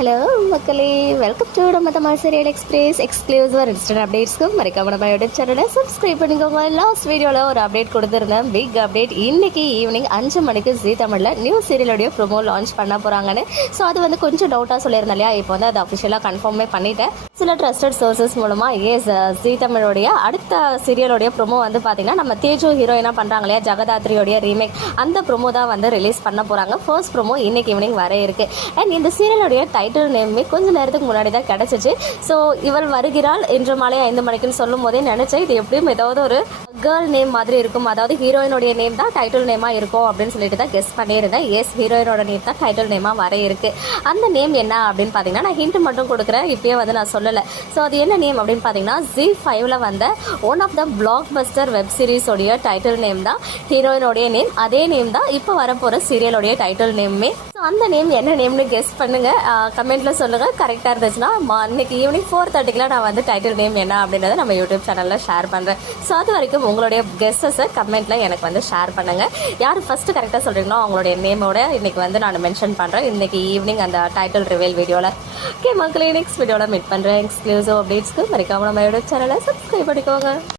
Hello மக்களே. Welcome to நம்ம Tamil serial express எக்ஸ்க்ளூசிவாக இன்ஸ்டன்ட் அப்டேட்ஸ்க்கு மறக்காம நம்ம யூடியூப் சேனலை சப்ஸ்கிரைப் பண்ணிக்கோங்க. லாஸ்ட் வீடியோவில் ஒரு அப்டேட் கொடுத்துருந்தேன். பிக் அப்டேட் இன்றைக்கி ஈவினிங் அஞ்சு மணிக்கு ஜி தமிழில் நியூ சீரியலோடைய ப்ரோமோ லான்ச் பண்ண போகிறாங்கன்னு ஸோ அது வந்து கொஞ்சம் டவுட்டாக சொல்லியிருந்தேன் இல்லையா? இப்போ வந்து அது அஃபிஷியலாக கன்ஃபார்மே பண்ணிட்டேன். சில ட்ரஸ்டட் சோர்சஸ் மூலமாக ஏஸ் ஜி தமிழோடைய அடுத்த சீரியலுடைய ப்ரோமோ வந்து பார்த்தீங்கன்னா நம்ம தேஜு ஹீரோயினாக பண்ணுறாங்க இல்லையா? ஜெகதாத்ரியோடைய ரீமேக் அந்த ப்ரோமோ தான் வந்து ரிலீஸ் பண்ண போகிறாங்க ஃபர்ஸ்ட் ப்ரோமோ இன்றைக்கி ஈவினிங் வர இருக்குது அண்ட் இந்த சீரியலுடைய டைட்டில் டைட்டில் நேமே கொஞ்சம் நேரத்துக்கு முன்னாடி தான் கிடச்சிச்சு. ஸோ இவள் வருகிறாள் இன்று மாலை ஐந்து மணிக்குன்னு சொல்லும் போதே நினச்சேன் இது எப்படியும் ஏதாவது ஒரு கேர்ள் நேம் மாதிரி இருக்கும். அதாவது ஹீரோயினுடைய நேம் தான் டைட்டில் நேமாக இருக்கும் அப்படின்னு சொல்லிட்டு தான் கெஸ் பண்ணியிருந்தேன். எஸ் ஹீரோயினோட நேம் தான் டைட்டில் நேமாக வர இருக்கு. அந்த நேம் என்ன அப்படின்னு பார்த்தீங்கன்னா நான் ஹிண்ட் மட்டும் கொடுக்குறேன் இப்பயே வந்து நான் சொல்லலை. ஸோ அது என்ன நேம் அப்படின்னு பார்த்தீங்கன்னா ஜி ஃபைவ்ல வந்த one of the blockbuster web சீரிஸோடைய title name தான் ஹீரோயினோடைய நேம் அதே நேம் தான் இப்போ வரப்போகிற சீரியலோடைய டைட்டில் நேமே ஸோ அந்த நேம் என்ன நேம்னு கெஸ் பண்ணுங்க. கமெண்ட்டில் சொல்லுங்கள் கரெக்டாக இருந்துச்சுன்னா அன்றைக்கி இன்னைக்கு ஈவினிங் ஃபோர் தேர்ட்டிக்கெலாம் நான் வந்து டைட்டில் நேம் என்ன அப்படின்றத நம்ம யூடியூப் சேனலில் ஷேர் பண்ணுறேன் ஸோ அது வரைக்கும் உங்களுடைய கெஸ்ஸஸை கமெண்ட்டில் எனக்கு வந்து ஷேர் பண்ணுங்க. யார் ஃபஸ்ட்டு கரெக்டாக சொல்கிறீங்களோ அவங்களுடைய நேமோட இன்னைக்கு வந்து நான் மென்ஷன் பண்ணுறேன் இன்னைக்கு ஈவினிங் அந்த டைட்டில் ரிவேல் வீடியோவில் ஓகே மக்களே நெக்ஸ்ட் வீடியோவில் மீட் பண்ணுறேன் எக்ஸ்க்ளூசிவ் அப்டேட்ஸ்க்கு மறக்காம நம்ம யூடியூப் சேனலை சப்ஸ்கிரைப் பண்ணிக்கோங்க.